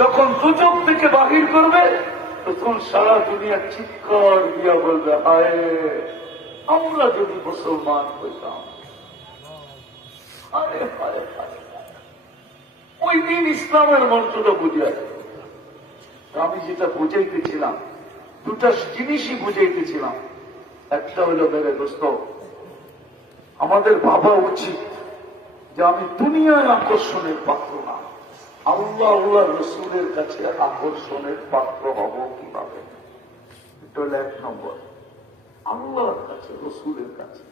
যখন সুযোগ থেকে বাহির করবে তখন সারা দুনিয়া চিৎকার দিয়া বলবে, হায় আমরা যদি মুসলমান হইতাম। হায় হায় হায়, ওই দিন ইসলামের মন্ত্রটা বুঝে। আমি যেটা বুঝাইতেছিলাম, দুটা জিনিসই বুঝাইতেছিলাম। একটা হইল, মেরে দোস্ত, আমাদের ভাবা উচিত যে আমি দুনিয়ার আকর্ষণের পাত্র না, আল্লাহ আল্লাহ রসুলের কাছে আকর্ষণের পাত্র হব কিভাবে। এটা হল এক নম্বর, আল্লাহর কাছে, রসুলের কাছে।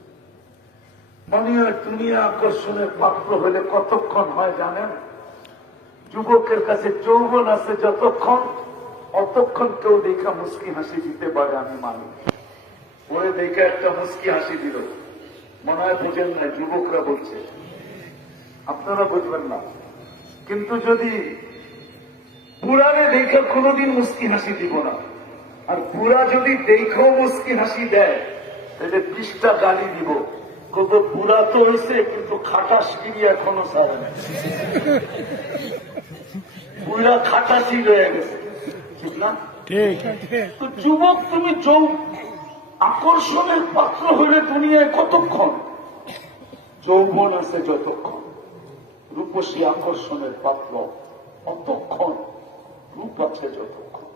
মানে দুনিয়া আকর্ষণের পাত্র হলে কতক্ষণ হয় জানেন? যুবকের কাছে যৌবন আছে যতক্ষণ, অতক্ষণ কেউ দেখা মুস্কি হাসি দিতে পারে, আমি মানি। ওরে দেখে একটা মুস্কি হাসি দিল, মনে হয় বুঝেন না, যুবকরা বলছে, আপনারা বুঝবেন না। কিন্তু যদি বুড়ারে দেখে কোনোদিন মুস্কি হাসি দিব না, আর বুড়া যদি দেখেও মুস্কি হাসি দেয় তাহলে 20টা গালি দিব। কত বুড়া তো হয়েছে কিন্তু খাটাসগিরি এখনো ছাড়ে না, বুড়া খাটাসি রয়ে গেছে, ঠিক না? তো যুবক, তুমি আকর্ষণের পাত্র হলে দুনিয়ায় কতক্ষণ? যৌবন আছে যতক্ষণ, রূপসী আকর্ষণের পাত্র অতক্ষণ, রূপ আছে যতক্ষণ,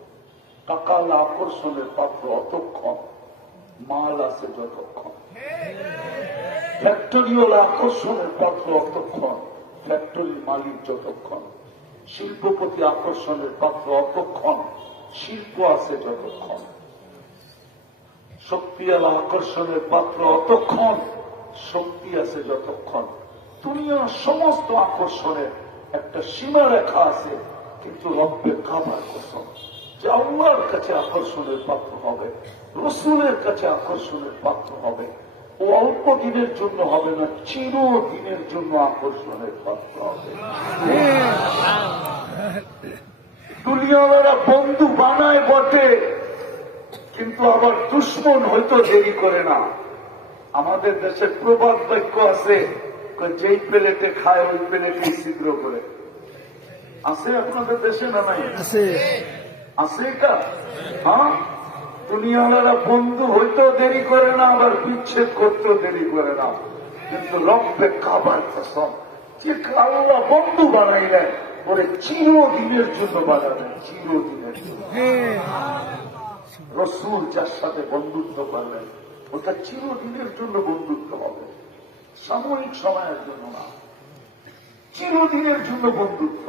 টাকাল আকর্ষণের পাত্র অতক্ষণ, মাল আছে যতক্ষণ, ফ্যাক্টরিওয়ালা আকর্ষণের পাত্র অতক্ষণ, ফ্যাক্টরির মালিক যতক্ষণ, শিল্পপতি আকর্ষণের পাত্র অতক্ষণ, শিল্প আছে যতক্ষণ, শক্তিওয়ালা আকর্ষণের পাত্র অতক্ষণ, শক্তি আছে যতক্ষণ। দুনিয়ার সমস্ত আকর্ষণের একটা সীমা রেখা আছে, কিন্তু রব্বে কাবার কসম, যে আল্লাহর কাছে আকর্ষণের পাত্র হবে, রসুলের কাছে আকর্ষণের পাত্র হবে, ও অল্প দিনের জন্য হবে না, চিরদিনের জন্য আকর্ষণের পাত্র হবে। দুনিয়াওয়ালারা বন্ধু বানায় বটে, কিন্তু আবার দুশ্মন হয়তো দেরি করে না। আমাদের দেশে প্রবাদ বাক্য আছে, যেই প্লেটে খায় ওই প্লেটেই ছিদ্র করে। আছে আপনাদের দেশে না নাই? আছে এটা? হ্যাঁ, দুনিয়াওয়ালারা বন্ধু হইতেও দেরি করে না, আবার বিচ্ছেদ করতেও দেরি করে না। কিন্তু রব্বে কাবার কসম, যে আল্লাহ বন্ধু বানাইলেন ওরে চিরদিনের জন্য বানাবেন, চিরদিনের জন্য। রসুল যার সাথে বন্ধুত্ব করবেন ওটা চিরদিনের জন্য বন্ধুত্ব হবে, সাময়িক সময়ের জন্য না, চিরদিনের জন্য বন্ধুত্ব।